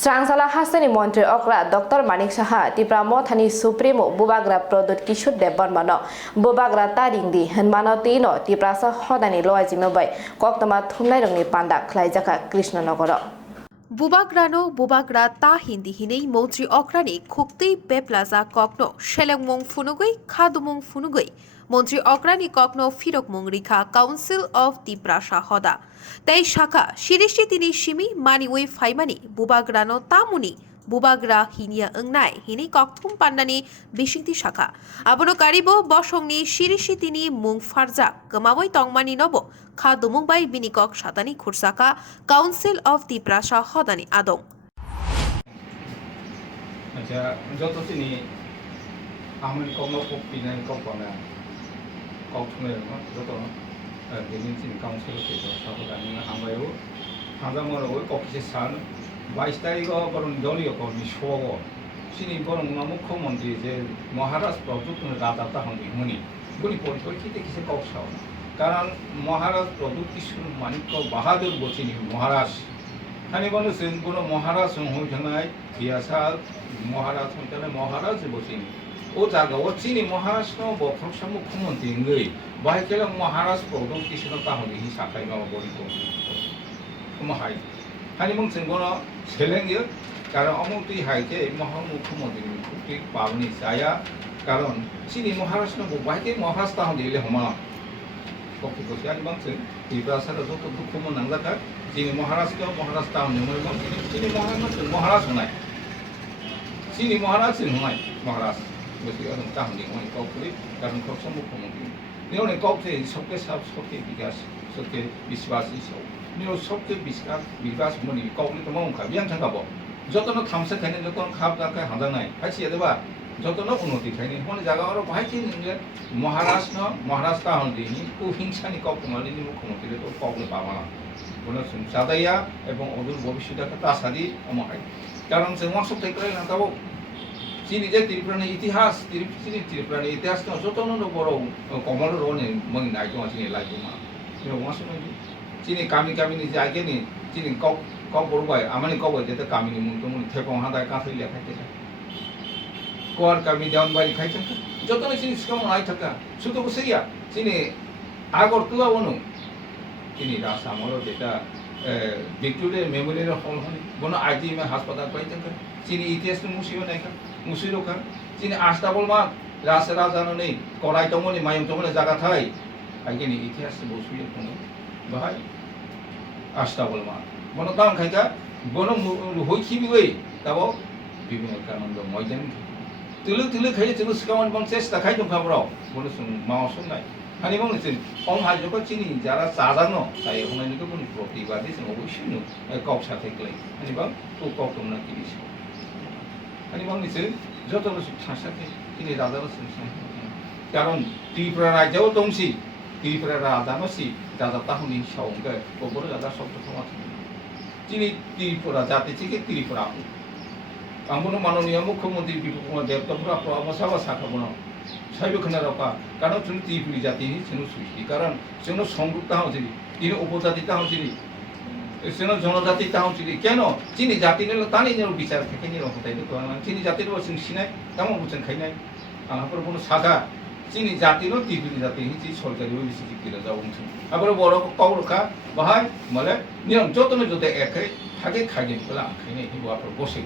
Srangsala Hasani Mantri okra Dr. Manik Saha Tipra Mothani Supremo Bubagra Product Kishut Deban Mano Bubagra Taringdi Henmano Tino Tipra Hodani Loazimobai Kokthum Khwlaikha panda khwlaikha Krishna Nogoro Bubagrano Bubagra ta hindi hinei Mantri okrani Khumpui Peplaza kokno Shelengmong funugui Khadumong funugui Mantri okrani kokno Firok Rikha Council of Tipra Hoda Tei Shaka Shirishi Tini Shimi Maniwe Faimani Bubagrano Tamuni Bubagra hinia engnai hini kokthum pandani bisingti shaka abono karibo bosongni shirishi tini mung farja kemawai tongmani nobo khadumung bai binikok satani khursaka Council of Tipra Hodani adong acha joto tini amani kokno kokpinan kokona kokthumel joto dinin tini Council of Tipra Hodani ambayo hangamoro kokise san 22 তারিখও বরং দলীয় কর্মী সহ সিনি বরং মুখ্যমন্ত্রী যে মহারাষ্ট্র প্রযুক্তি রাজা তাহলে হুনি গুলি পরিপ্রেক্ষিতে কিছু কৌশল কারণ মহারাষ্ট্র প্রযুক্তি মানিক্য বাহাদুর বচিনি মহারাজ হানি বলেছেন কোনো মহারাজ হইথানায় বিয়াসাল মহারাজ হইথানে মহারাজ বচিনি ও জায়গাও চিনি মহারাষ্ট্র বক্রমসা মুখ্যমন্ত্রী গই বাহিকেল মহারাজ প্রযুক্তি তাহলে হি সাকাই মামা বলি মহাই হানি বলছেন কোনো ছেলেঙ্গে কারণ অমুক্তি হাইকে মহামুখ্যমন্ত্রী মুখ্যমন্ত্রী পাবনি যায়া কারণ চিনি মহারাষ্ট্র বাহিকে মহারাষ্ট্র দিলে হমা পক্ষে করছে আনি বলছেন ত্রিপুরা যত দুঃখ নাংজাকা চিনি মহারাষ্ট্র চিনি মহারাজ হনায় চিনি মহারাজ হনায় মহারাজ বসে তাহলে হমাই কৌশলী কারণ কৌশ মুখ্যমন্ত্রী নিয়ে কৌশে সবকে সব সবকে বিকাশ সবকে বিশ্বাস সব নিয়ে সবকে বিকাশ মনি কৌলি তো মাউকা বিয়াং থাকাবো যতনো থামসে খাইনি যতন খাপ দাখায় হাঁদা নাই হাইছি এদেবা যতনো উন্নতি খাইনি হনে জায়গা আরো ভাইছি নিলে মহারাষ্ট্র হন্দিনি ও হিংসানি কৌকুমালিনী মুখ্যমন্ত্রী তো কৌলে পাবা কোনো সাদাইয়া এবং অদূর ভবিষ্যতে একটা আশাদি অমহাই কারণ সে মহাসব থেকে না তাও চিনি যে ত্রিপুরানি ইতিহাস ত্রিপুরানি ইতিহাস তো যতনো বড় কমল রনে মন নাই তো চিনি লাগবে মা মহাসব চিনি কামিনি জায়গা নি চিনি কক বড়বাই আমানি কবাই যেতে কামিনি মুন থেপং হাদায় কাঁথাই লেখাইতে কোয়ার কামি দেওয়ান বাড়ি খাইতে যতন চিনি সিকাম নাই থাকা শুধু বসেইয়া চিনি আগর তুলা বনু চিনি রাসামর যেটা ভিক্টোরিয়া মেমোরিয়াল হল হনি বনো আইজিএম হাসপাতাল পাই থাকা চিনি ইতিহাস মুসিও নাইখা মুসিরো খান চিনি আস্তাবল মা রাজানো নেই কড়াই তমনি মায়ং তমনি জায়গা থাই আইগেনি ইতিহাস বসুইয়া কোনো বাহাই আস্তাবল মা বনো দাম খাইকা বনো হইখিবিওই তাবো বিভিন্ন কারণ ময়দান তুলু খাই তুলু সিকামন বং চেষ্টা খাই দं খাবরাও বনো সুং মাও সুংনাই হানি বং নিছেন অম হাজক চিনি যারা চাজানো তাই হনাইনিকে বন প্রতিবাদী जों অবশ্যই नु কওক সাথে ক্লাই হানি বং ও কওক না কিরিস হানি বং নিছেন যত সাসাকে চিনি রাজানো সুং কারণ ত্রিপুরা রাজ্যও দংসি ত্রিপুরা রাজানোসি রাজা তাহনি সাউঙ্গে বড় রাজা শব্দ সমাজ চিনি ত্রিপুরা জাতি থেকে ত্রিপুরা আমনো মাননীয় মুখ্যমন্ত্রী বিপ্লব কুমার দেব তোমরা প্রবসাবা সাখাবনো সাইবখানা রকা কারণ তুমি ত্রিপুরি জাতি ছিল সৃষ্টি কারণ जोंनो সংযুক্ত হওয়াছিলি তিনি উপজাতি হওয়াছিলি जोंनो জনজাতি হওয়াছিলি কেন চিনি জাতি নিল তানি নিল বিচার থেকে নিল হতাই তো চিনি জাতির বসিন সিনাই তেমন বুঝেন খাইনাই আমার কোনো শাখা চিনি জাতিনো ত্রিপুরি জাতি হিচি সরকারি বেশি দিলে যাবো আবার বড় কৌরখা বাহাই মানে নিয়ম যতনে যদি একে থাকে খাইনি বলে খাইনি হিবাফোর বসে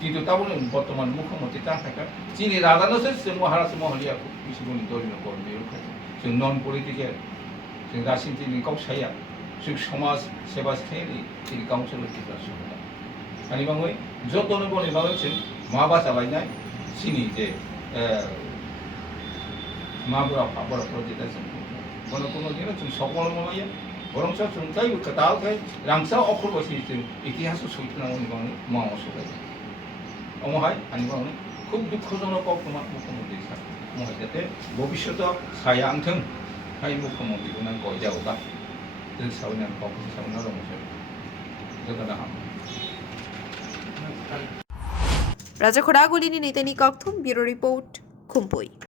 কিন্তু তা বলে বর্তমান মুখ্যমন্ত্রী তা থাকা চিনি রাজানো সে মহারাষ্ট্র মহলিয়া বেশি দলীয় কর্মী जों নন পলিটিক্যাল जों রাজনীতি কৌশাইয়া जों সমাজ সেবা খেয়ে চিনি কাউন্সিল অফ টিপ্রা হোদা আনি বাংই যতনে বলে বাংলাদেশ মাবা চালাইনাই চিনি যে মাবরা পাবরা প্রজেক্ট আছে কোনো দিন जों সকল মাইয়া বরংস जों তাই কাটাল খাই রাংসা অক্ষর বসি जों ইতিহাস সৈতনামনি বাংই মাও সবাই অমহাই আনি বাংই খুব দুঃখজনক অপমান মুখ্যমন্ত্রী মহাই যাতে ভবিষ্যতে সায়া আনথों হাই মুখ্যমন্ত্রীকে নাম কয় যাওগা जों सावना कौन सावना रंग जगना हम राजा खोड़ागुलिनी नितेनी kokthum ब्यूरो रिपोर्ट Khumpui